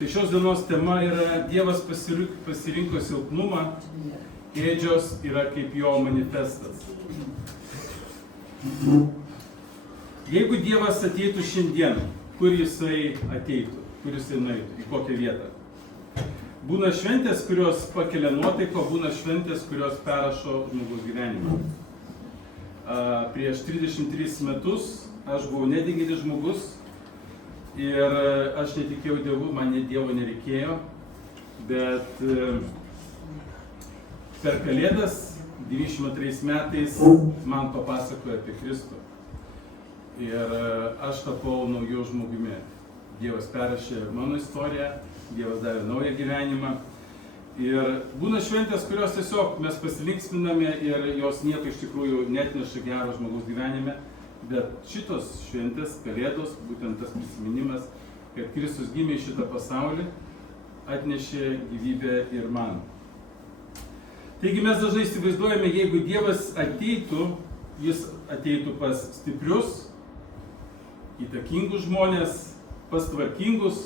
Tai šios dienos tema yra Dievas pasirinko silpnumą, ėdžios yra kaip jo manifestas. Jeigu Dievas ateitų šiandien, kur jisai ateitų, kur jisai nueitų, į kokią vietą? Būna šventės, kurios pakelia nuotaiką, būna šventės, kurios perrašo žmogaus gyvenimą. Prieš 33 metus aš buvau nedidelis žmogus, ir aš netikėjau Dievu, man net Dievo nereikėjo, bet per Kalėdas 92 metais man papasakojo apie Kristų. Ir aš tapau naujų žmogumi. Dievas perrašė mano istoriją, Dievas davė naują gyvenimą. Ir būna šventės, kurios tiesiog mes pasilinksminame ir jos nieko iš tikrųjų netneša gero žmogaus gyvenime. Bet šitos šventės, Kalėdos, būtent tas prisiminimas, kad Kristus gimė į šitą pasaulį, atnešė gyvybę ir man. Taigi mes dažnai įsivaizduojame, jeigu Dievas ateitų, jis ateitų pas stiprius, įtakingus žmonės, pas tvarkingus,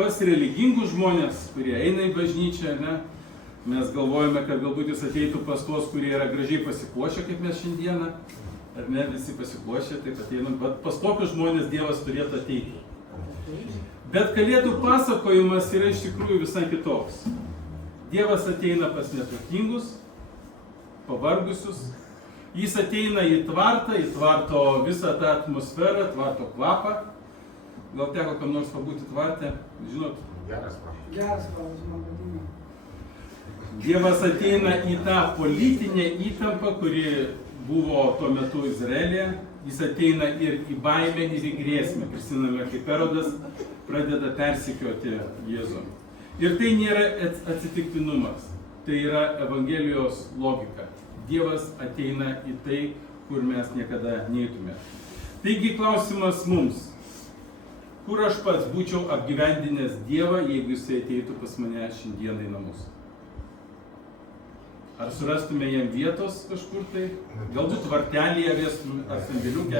pas religingus žmonės, kurie eina į bažnyčią, ne? Mes galvojame, kad galbūt jis ateitų pas tuos, kurie yra gražiai pasipuošę, kaip mes šiandieną. Ar ne, visi pasipuošę, taip ateinam, bet pas tokius žmonės Dievas turėtų ateiti. Bet Kalėdų pasakojimas yra iš tikrųjų visai kitoks. Dievas ateina pas neturtingus, pavargusius, jis ateina į tvartą, į tvarto visą tą atmosferą, tvarto kvapą. Gal teko kam nors pabūti tvarte, žinot? Geras klausimas. Dievas ateina į tą politinę įtampą, kuri buvo tuo metu Izraelyje, jis ateina ir į baimę, ir į grėsmę. Prisimename, kaip Erodas pradeda persekioti Jėzų. Ir tai nėra atsitiktinumas, tai yra Evangelijos logika. Dievas ateina į tai, kur mes niekada neitume. Taigi klausimas mums, kur aš pats būčiau apgyvendinęs Dievą, jeigu jisai ateitų pas mane šiandieną į namus? Ar surastume jam vietos kažkur tai? Galbūt vartelėje vėstume, ar sandėliuke?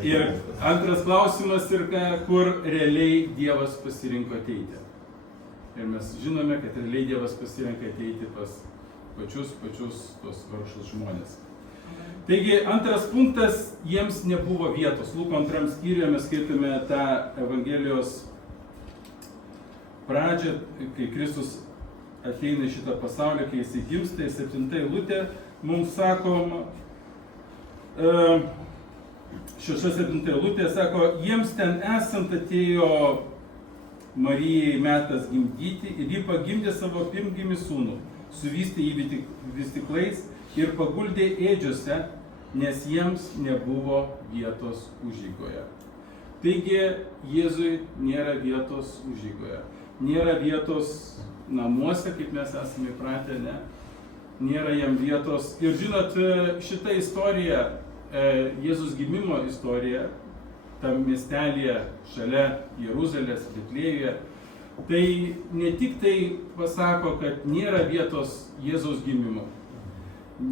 Ir antras klausimas yra, kur realiai Dievas pasirinko ateiti. Ir mes žinome, kad realiai Dievas pasirinko ateiti pas pačius tos vargšus žmonės. Taigi, antras punktas, jiems nebuvo vietos. Luko 2 skyriuje mes skaitome tą Evangelijos pradžią, kai Kristus ateina į šitą pasaulį, kai jis gimsta, 7 eilutė, mums sakoma, 6-7 eilutė sako, jiems ten esant atėjo Marijai metas gimdyti ir ji pagimdė savo pirmgimį sūnų, suvystė jį vystyklais ir paguldė ėdžiose, nes jiems nebuvo vietos užeigoje. Taigi Jėzui nėra vietos užeigoje. Nėra vietos namuose, kaip mes esame įpratę, ne? Nėra jam vietos. Ir žinot, šita istorija, Jėzus gimimo istorija, tam miestelėje šalia Jeruzalės, Betlėjuje, tai ne tik tai pasako, kad nėra vietos Jėzaus gimimo,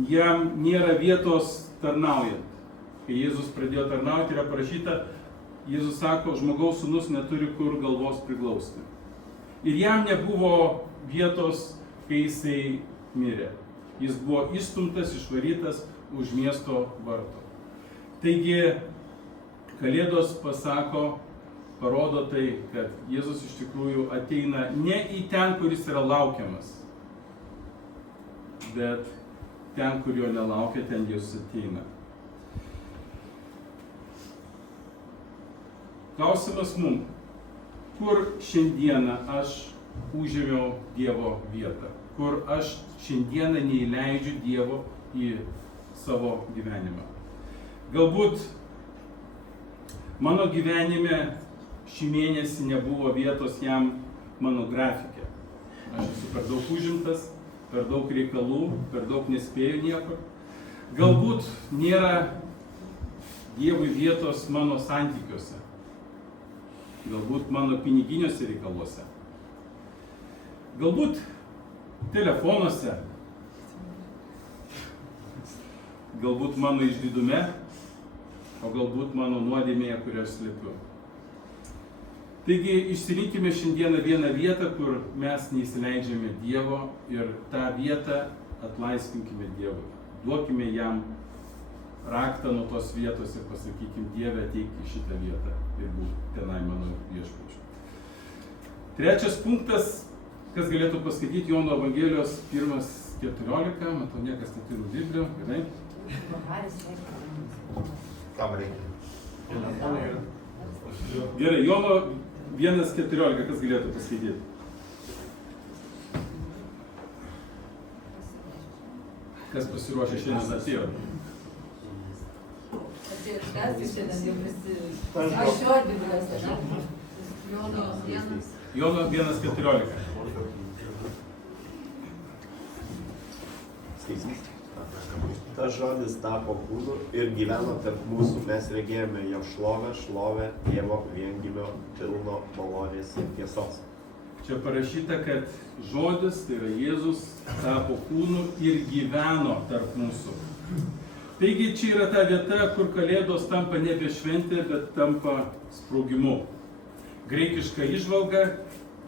jam nėra vietos tarnaujant. Kai Jėzus pradėjo tarnauti, yra parašyta, Jėzus sako, žmogaus sūnus neturi kur galvos priglausti. Ir jam nebuvo vietos, kai jisai mirė. Jis buvo išstumtas, išvarytas už miesto vartų. Taigi, Kalėdos pasako, parodo tai, kad Jėzus iš tikrųjų ateina ne į ten, kuris yra laukiamas, bet ten, kur jo nelaukia, ten Jėzus ateina. Klausimas mums, kur šiandieną aš užėmiau Dievo vietą, kur aš šiandieną neįleidžiu Dievo į savo gyvenimą. Galbūt mano gyvenime šį mėnesį nebuvo vietos jam mano grafike. Aš esu per daug užimtas, per daug reikalų, per daug nespėju niekur. Galbūt nėra Dievui vietos mano santykiuose, galbūt mano piniginiuose reikaluose, galbūt telefonuose, galbūt mano išdidume, o galbūt mano nuodėmėje, kurią aš slepiu. Taigi išsirinkime šiandieną vieną vietą, kur mes neįsileidžiame Dievo ir tą vietą atlaisvinkime Dievui. Duokime jam raktą nuo tos vietos ir pasakykim, Dieve, ateik į šitą vietą ir būk tenai mano viešpačiu. Trečias punktas, kas galėtų paskaityti Jono Evangelijos 1:14, matau, niekas neturi Biblijų, gerai? Kam reikia? Gerai, Jono 1:14, kas galėtų paskaityti? Kas pasiruošė šiandien atėjo? Jono 1:14. Tas žodis tapo kūnu ir gyveno tarp mūsų, mes regėjome jo šlovę, šlovę Dievo viengimio pilno malonės ir tiesos. Čia parašyta, kad žodis, tai yra Jėzus, tapo kūnu ir gyveno tarp mūsų. Taigi čia yra ta vieta, kur Kalėdos tampa nebe šventė, bet tampa sprogimu. Graikiška įžvalga,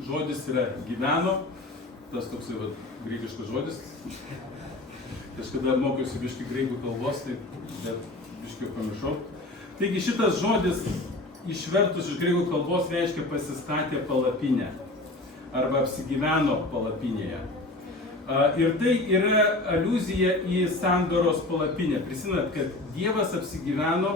žodis yra gyveno, tas toksai graikiškas žodis. Kažkada mokiausi biškį graikų kalbos, tai bet biškį pamiršau. Taigi šitas žodis išvertus iš graikų kalbos reiškia pasistatė palapinę arba apsigyveno palapinėje. Ir tai yra aliuzija į sandoros palapinę. Prisimenat, kad Dievas apsigyveno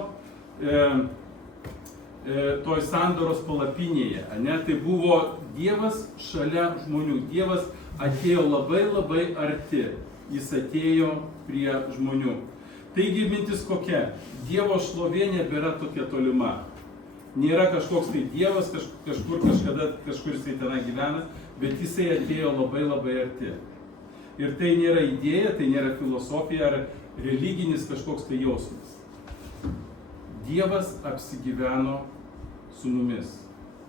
toj sandoros palapinėje. Tai buvo Dievas šalia žmonių. Dievas atėjo labai arti. Jis atėjo prie žmonių. Taigi mintis kokia? Dievo šlovė nebėra tokia tolima. Nėra kažkoks tai Dievas kažkur jisai tenai gyvena, bet jisai atėjo labai arti. Ir tai nėra idėja, tai nėra filosofija ar religinis kažkoks tai jausmas. Dievas apsigyveno su mumis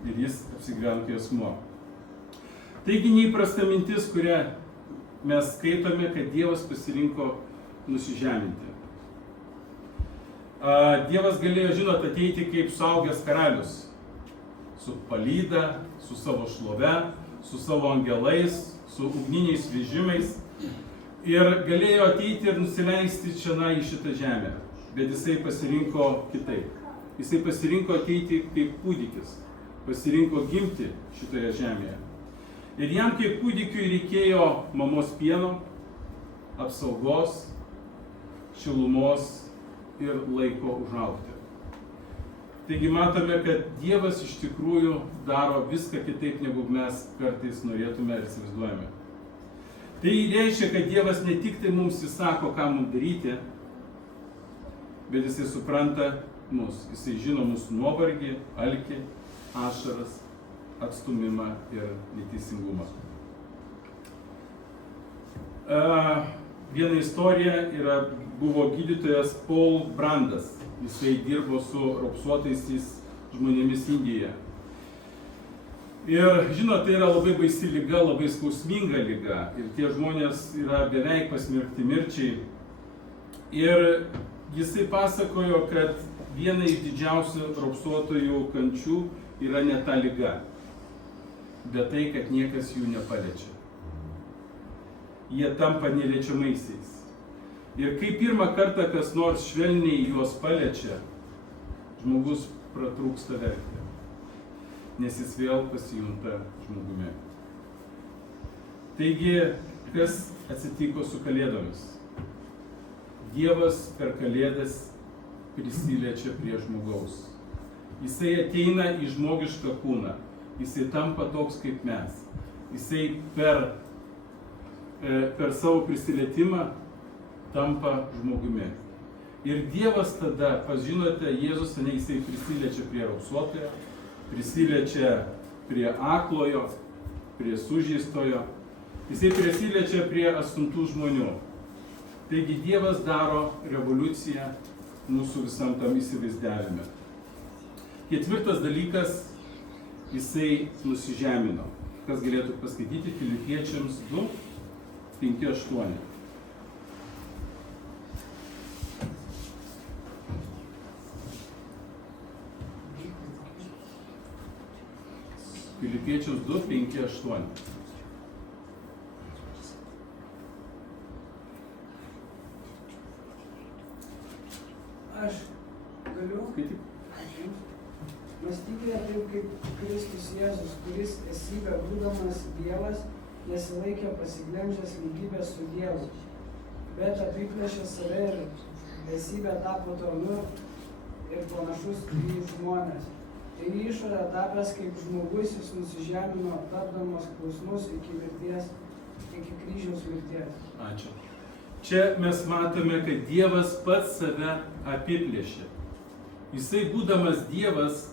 ir jis apsigyveno kaip asmuo. Taigi neįprasta mintis, kurią mes skaitome, kad Dievas pasirinko nusižeminti. Dievas galėjo, žinot, ateiti kaip suaugęs karalius, su palyda, su savo šlove, su savo angelais, su ugniniais vežimais ir galėjo ateiti ir nusileisti čia į šitą žemę, bet jisai pasirinko kitaip. Jisai pasirinko ateiti kaip kūdikis, pasirinko gimti šitoje žemėje. Ir jam kaip kūdikiui reikėjo mamos pieno, apsaugos, šilumos ir laiko užaugti. Taigi matome, kad Dievas iš tikrųjų daro viską kitaip, negu mes kartais norėtume ir įsivaizduojame. Tai reiškia, kad Dievas ne tik tai mums įsako, ką mums daryti, bet jisai supranta mus. Jisai žino mūsų nuovargį, alkį, ašaras, atstumimą ir neteisingumą. Viena istorija buvo gydytojas Paul Brandas. Jisai dirbo su raupsuotaisiais žmonėmis Indijoje. Ir žinot, tai yra labai baisi liga, labai skausminga liga. Ir tie žmonės yra beveik pasmerkti mirčiai. Ir jisai pasakojo, kad viena iš didžiausių raupsuotojų kančių yra ne ta liga, bet tai, kad niekas jų nepaliečia. Jie tampa neliečiamaisiais. Ir kai pirmą kartą kas nors švelniai juos paliečia, žmogus pratrūksta verkti, nes jis vėl pasijunta žmogumi. Taigi, kas atsitiko su Kalėdomis? Dievas per Kalėdas prisiliečia prie žmogaus. Jisai ateina į žmogišką kūną. Jisai tampa toks kaip mes. Jisai per savo prisilietimą tampa žmogumi. Ir Dievas tada, pažinote, Jėzus, jisai prisiliečia prie raupsuotojo, prisiliečia prie aklojo, prie sužeistojo, jisai prisiliečia prie atstumtų žmonių. Taigi Dievas daro revoliuciją mūsų visam tam įsivaizdavime. Ketvirtas dalykas, jisai nusižemino. Kas galėtų paskaityti Filipiečiams 2, 5, 8. Filipiečiams 2, 5, 8. Aš galiu Skaityk. mąstykite taip kaip Kristus Jėzus, kuris esybę būdamas Dievas, nesilaikė pasiglemžęs lygybės su Dievu, bet apiplėšė save ir esybę tapo tarnu ir panašus į žmones. Ir į išorę tapęs kaip žmogus, jis nusižemino, tapdamas klusnus iki mirties, iki kryžiaus mirties. Ačiū. Čia mes matome, kad Dievas pats save apiplėšė. Jisai būdamas Dievas,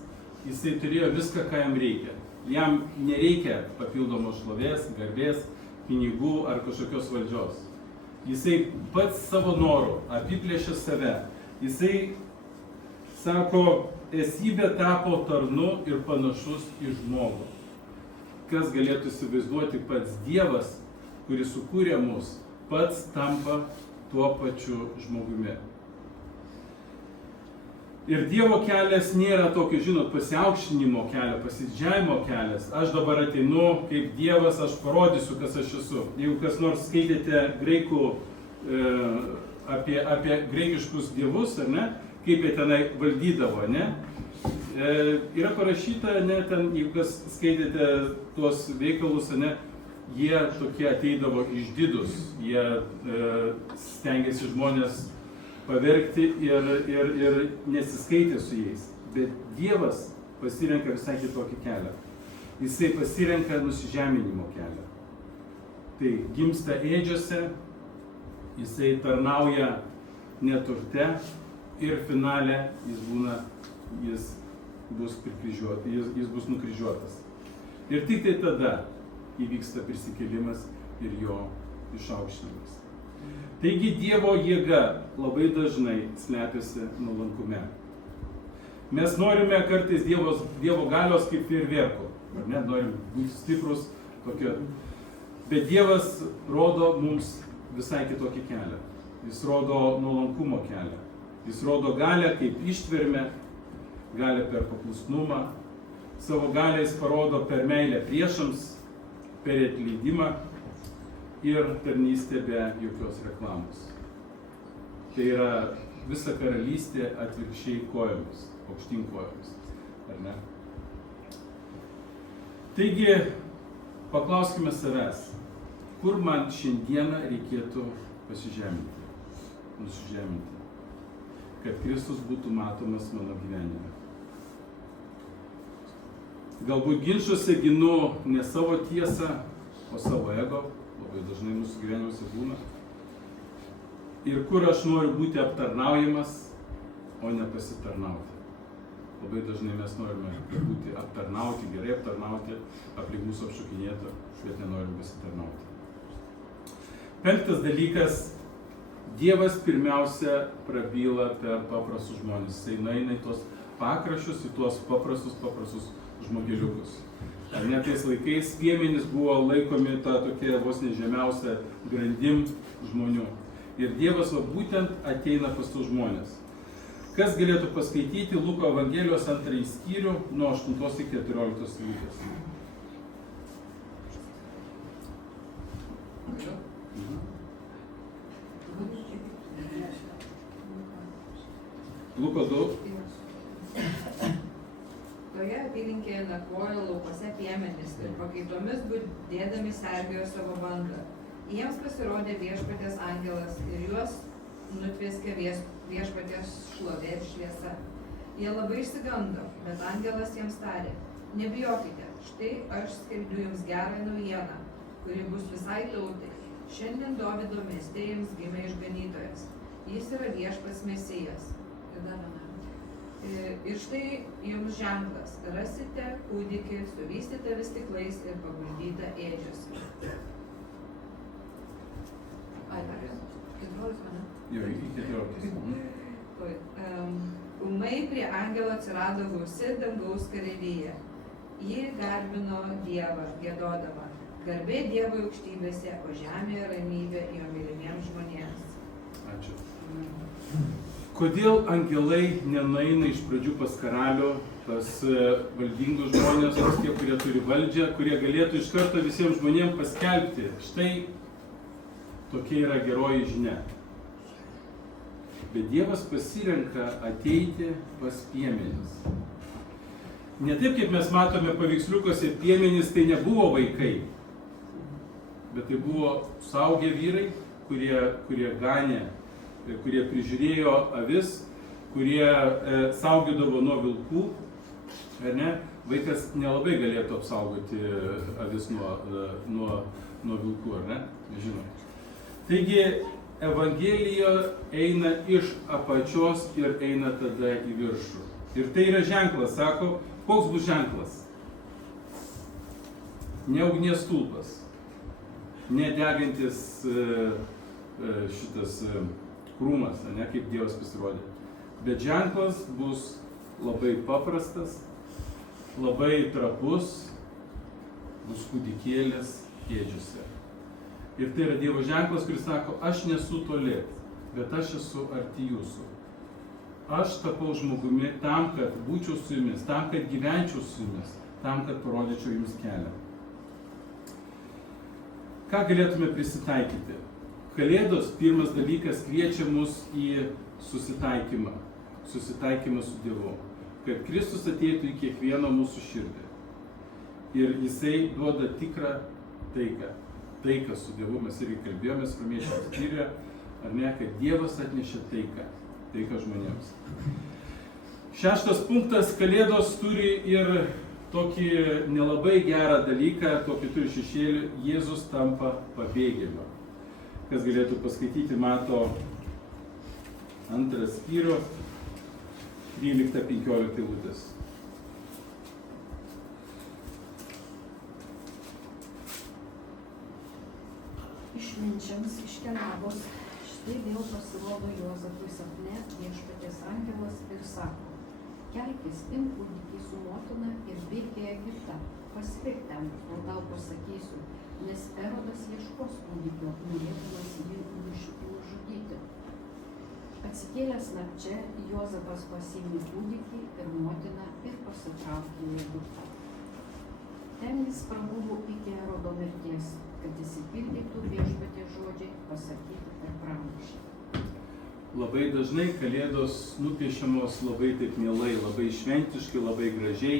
jisai turėjo viską, ką jam reikia. Jam nereikia papildomos šlovės, garbės, pinigų ar kažkokios valdžios. Jisai pats savo noru apiplėšė save. Jisai sako, esybė tapo tarnu ir panašus į žmogų. Kas galėtų įsivaizduoti, pats Dievas, kuris sukūrė mus, pats tampa tuo pačiu žmogumi. Ir Dievo kelias nėra tokio, žinot, pasiaukštinimo kelio, pasididžiavimo kelias. Aš dabar ateinu kaip Dievas, aš parodysiu, kas aš esu. Jeigu kas nors skaitėte graikų, apie graikiškus dievus, ar ne, kaip jie tenai valdydavo, ne? Yra parašyta, ne, ten, jeigu kas skaitėte tuos veikalus, ne, jie tokie ateidavo išdidus, jie stengiasi žmonės pavergti ir nesiskaitė su jais. Bet Dievas pasirenka visai kitokį kelią. Jisai pasirenka nusižeminimo kelią. Tai gimsta ėdžiose, jisai tarnauja neturte ir finale jis bus nukryžiuotas. Ir tik tai tada įvyksta prisikėlimas ir jo išaukštinimas. Taigi Dievo jėga labai dažnai slepiasi nuolankume. Mes norime kartais Dievo galios kaip fejerverkų, ar ne? Norim būti stiprus, tokio. Bet Dievas rodo mums visai kitokį kelią. Jis rodo nuolankumo kelią. Jis rodo galią kaip ištvermę, galią per paklusnumą. Savo galią jis parodo per meilę priešams, per atleidimą ir tarnystė be jokios reklamos. Tai yra visa karalystė atvirkščiai kojomis, aukštyn kojomis, ar ne? Taigi, paklauskime savęs, kur man šiandieną reikėtų nusižeminti, kad Kristus būtų matomas mano gyvenime. Galbūt ginčuose ginu ne savo tiesą, o savo ego, labai dažnai mūsų gyvenimuose būna. Ir kur aš noriu būti aptarnaujamas, o ne pasitarnauti. Labai dažnai mes norime būti aptarnauti, gerai aptarnauti, aplink mūsų apšokinėti, bet nenorim pasitarnauti. Penktas dalykas, Dievas pirmiausia prabyla per paprastus žmonės. Jisai nueina į tuos pakraščius, į tuos paprastus žmogeliukus. Ar ne tais laikais piemenys buvo laikomi ta tokia vos nežemiausia grandim žmonių. Ir Dievas būtent ateina pas tus žmonės. Kas galėtų paskaityti Luko Evangelijos 2 skyrių nuo 8 iki 14 eilutės? Luko 2. Toje apylinkėje nakvojo laukuose piemenys ir pakaitomis budėdami sergėjo savo bandą. Jiems pasirodė viešpaties angelas ir juos nutvieskė viešpaties šlovė ir šviesa. Jie labai išsigando, bet angelas jiems tarė: nebijokite, štai aš skelbiu jums gerą naujieną, kuri bus visai tautai. Šiandien Dovydo mieste jums gimė išganytojas. Jis yra viešpats Mesijas. Ir dar viena. Ir štai jums ženklas. Rasite kūdikį, suvystytą vystyklais ir paguldytą ėdžiuose. Ai, dar 14, ne? Jau iki 14. Ūmai prie angelo atsirado gausi dangaus kareivyje. Ji garbino Dievą, giedodama. Garbė Dievui aukštybėse, o žemėje ramybė jo mylimiems žmonėms. Ačiū. Kodėl angelai nenueina iš pradžių pas karalių, pas valdingus žmonės, pas tie, kurie turi valdžią, kurie galėtų iš karto visiems žmonėms paskelbti? Štai tokia yra geroji žinia. Bet Dievas pasirenka ateiti pas piemenis. Ne taip, kaip mes matome paveiksliukose, piemenys tai nebuvo vaikai, bet tai buvo suaugę vyrai, kurie ganė, kurie prižiūrėjo avis, kurie saugodavo nuo vilkų, ar ne? Vaikas nelabai galėtų apsaugoti avis nuo vilkų, ar ne? Žinoma. Taigi, Evangelija eina iš apačios ir eina tada į viršų. Ir tai yra ženklas, sako, koks bus ženklas? Ne ugnies stulpas, ne degantis šitas krūmas, ne kaip Dievas pasirodė. Bet ženklas bus labai paprastas, labai trapus, bus kūdikėlis ėdžiuose. Ir tai yra Dievo ženklas, kuris sako, aš nesu toli, bet aš esu arti jūsų. Aš tapau žmogumi tam, kad būčiau su jumis, tam, kad gyvenčiau su jumis, tam, kad parodyčiau jums kelią. Ką galėtume prisitaikyti? Kalėdos, pirmas dalykas, kviečia mus į susitaikymą su Dievu, kad Kristus ateitų į kiekvieną mūsų širdį. Ir jisai duoda tikrą taiką. Taiką su Dievu, mes irgi kalbėjomės Romiečių skyriuje, ar ne, kad Dievas atnešė taiką žmonėms. 6 punktas, Kalėdos turi ir tokį nelabai gerą dalyką, tokį turi šešėlį, Jėzus tampa pabėgėliu. Kas galėtų paskaityti, mato 2 skyrių, 13-15 eilutės. Išminčiams iškeliavus, štai vėl pasirodo Juozapui sapne Viešpaties angelas ir sako, kelkis, imk kūdikį su motina ir bėk į Egiptą, pasilik ten, o tau pasakysiu, nes Erodas ieškos kūdikio, norėdamas jį nužudyti. Atsikėlęs nakčia, Juozapas pasiėmė kūdikį ir motiną ir pasitraukė į Egiptą. Ten jis prabuvo iki Erodo mirties, kad įsipildytų Viešpaties žodžiai pasakyti per pranašą. Labai dažnai Kalėdos nupiešiamos labai taip mielai, labai šventiškai, labai gražiai.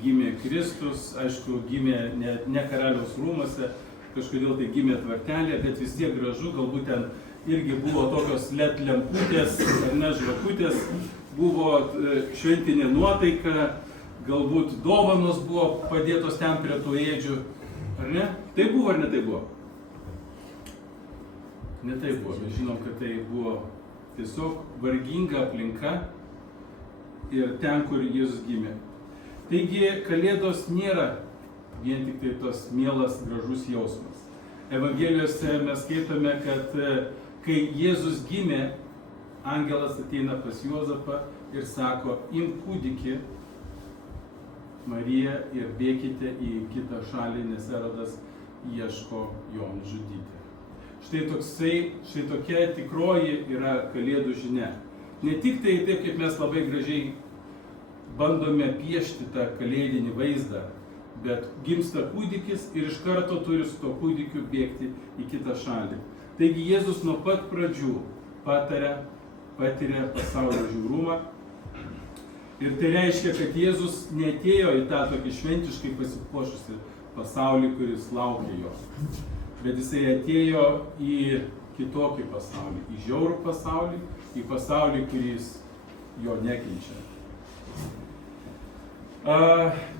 Gimė Kristus, aišku, gimė ne karaliaus rūmuose, kažkodėl tai gimė tvartelė, bet vis tiek gražu, galbūt ten irgi buvo tokios LED lemputės, ar ne žvakutės, buvo šventinė nuotaika, galbūt dovanos buvo padėtos ten prie tų ėdžių. Ar ne? Tai buvo ar ne tai buvo? Ne tai buvo. Mes žinom, kad tai buvo tiesiog varginga aplinka ir ten, kur Jėzus gimė. Taigi, Kalėdos nėra vien tik tai tos mielas, gražus jausmas. Evangelijose mes skaitome, kad kai Jėzus gimė, angelas ateina pas Juozapą ir sako, imk kūdikį, Mariją ir bėkite į kitą šalį, nes Erodas ieško jo nužudyti. Štai tokia tikroji yra Kalėdų žinia. Ne tik tai taip, kaip mes labai gražiai bandome piešti tą kalėdinį vaizdą, bet gimsta kūdikis ir iš karto turi su to kūdikiu bėgti į kitą šalį. Taigi Jėzus nuo pat pradžių patiria pasaulio žiaurumą. Ir tai reiškia, kad Jėzus neatėjo į tą tokį šventiškai pasipuošusį pasaulį, kuris laukia jo. Bet jisai atėjo į kitokį pasaulį, į žiaurų pasaulį, į pasaulį, kuris jo nekenčia.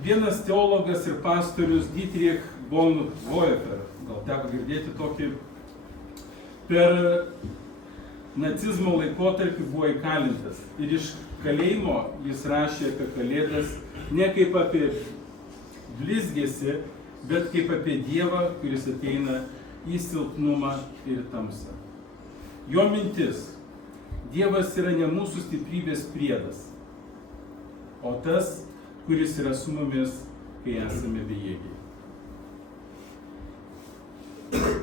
Vienas teologas ir pastorius Dietrich Bonhoeffer, gal teko girdėti tokį, per nacizmo laikotarpį buvo įkalintas ir iš kalėjimo jis rašė apie Kalėdas ne kaip apie blizgesį, bet kaip apie Dievą, kuris ateina į silpnumą ir tamsą. Jo mintis: Dievas yra ne mūsų stiprybės priedas, o tas, kuris yra su mumis, kai esame bejėgiai.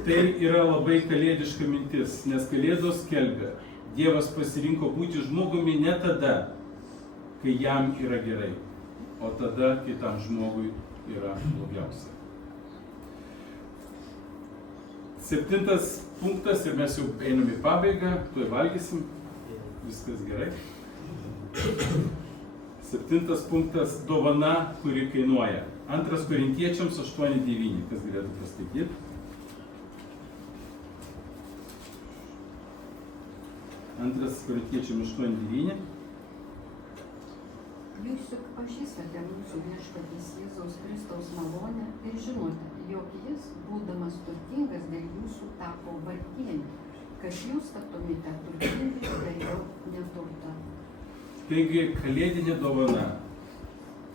Tai yra labai kalėdiška mintis, nes Kalėdos skelbia: Dievas pasirinko būti žmogumi ne tada, kai jam yra gerai, o tada, kai tam žmogui yra blogiausia. 7 punktas, ir mes jau einam į pabaigą, tuoj valgysim, viskas gerai. 7 punktas – dovana, kuri kainuoja. 2 Korintiečiams 8:9, kas galėtų paskaityti. 2 Korintiečiams 8:9. Jūs juk pažįstate mūsų viešpaties Jėzaus Kristaus malonę ir žinote, jog jis, būdamas turtingas, dėl jūsų tapo vargdieniu, kad jūs taptumėte turtingi dėl jo neturtą. Taigi kalėdinė dovana,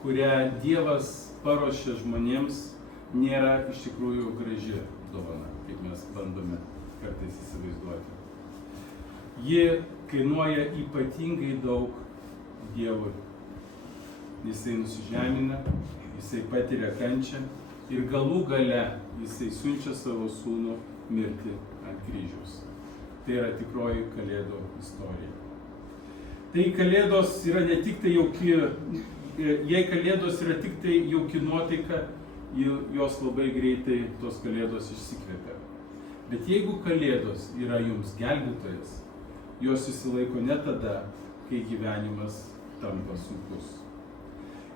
kurią Dievas paruošė žmonėms, nėra iš tikrųjų graži dovana, kaip mes bandome kartais įsivaizduoti. Ji kainuoja ypatingai daug Dievui. Jisai nusižemina, jisai patiria kančią ir galų gale jisai siunčia savo sūnų mirti ant kryžiaus. Tai yra tikroji Kalėdų istorija. Tai Kalėdos yra ne tik tai jauki, jei Kalėdos yra tik tai jauki nuotaika, jos labai greitai tos Kalėdos išsikvepia. Bet jeigu Kalėdos yra jums gelbėtojas, jos įsilaiko ne tada, kai gyvenimas tampa sunkus.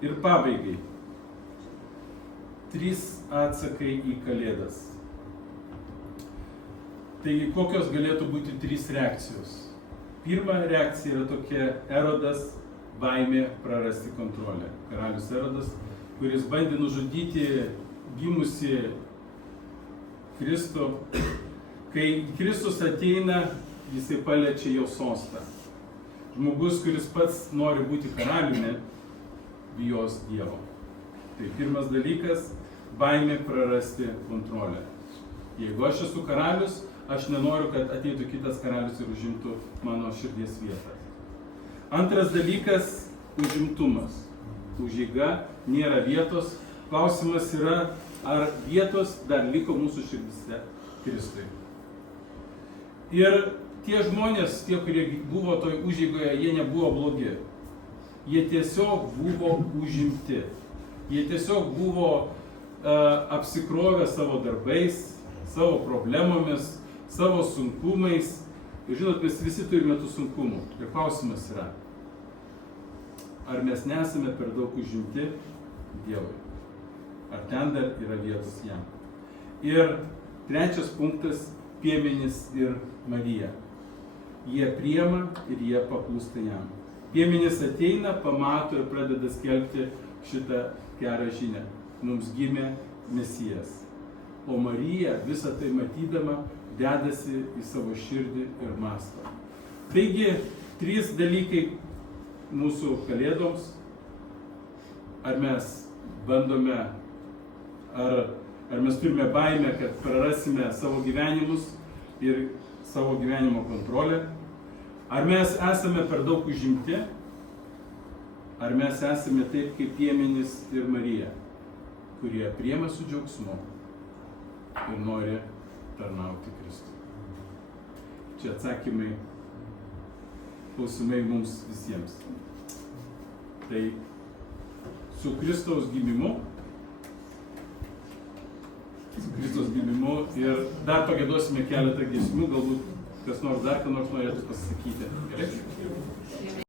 Ir pabaigai. 3 atsakai į Kalėdas. Taigi, kokios galėtų būti 3 reakcijos? Pirma reakcija yra tokia: Erodas, baimė prarasti kontrolę. Karalius Erodas, kuris bandė nužudyti gimusi Kristų. Kai Kristus ateina, jisai paliečia jo sostą. Žmogus, kuris pats nori būti karaliumi, bijos Dievo. Tai pirmas dalykas – baimė prarasti kontrolę. Jeigu aš esu karalius, aš nenoriu, kad ateitų kitas karalius ir užimtų mano širdies vietą. Antras dalykas – užimtumas. Užeiga, nėra vietos. Klausimas yra, ar vietos dar liko mūsų širdise Kristui. Ir tie žmonės, tie, kurie buvo toj užeigoje, jie nebuvo blogi. Jie tiesiog buvo užimti. Jie tiesiog buvo apsikrovę savo darbais, savo problemomis, savo sunkumais. Ir žinot, mes visi turime tų sunkumų. Ir klausimas yra, ar mes nesame per daug užimti Dievui? Ar ten dar yra vietos jam? Ir 3 punktas – piemenys ir Marija. Jie priima ir jie paklūsta jam. Piemenys ateina, pamato ir pradeda skelbti šitą gerą žinią. Mums gimė Mesijas. O Marija, visą tai matydama, dedasi į savo širdį ir mąsto. Taigi, 3 dalykai mūsų Kalėdoms. Ar mes bandome, ar mes turime baimę, kad prarasime savo gyvenimus ir savo gyvenimo kontrolę? Ar mes esame per daug užimti? Ar mes esame taip kaip piemenys ir Marija, kurie priima su džiaugsmu ir nori tarnauti Kristui? Čia atsakymai, klausimai mums visiems. Tai su Kristaus gimimu ir dar pagieduosime keletą giesmių, galbūt kas nors dar ką nors norėtų pasakyti. Gerai?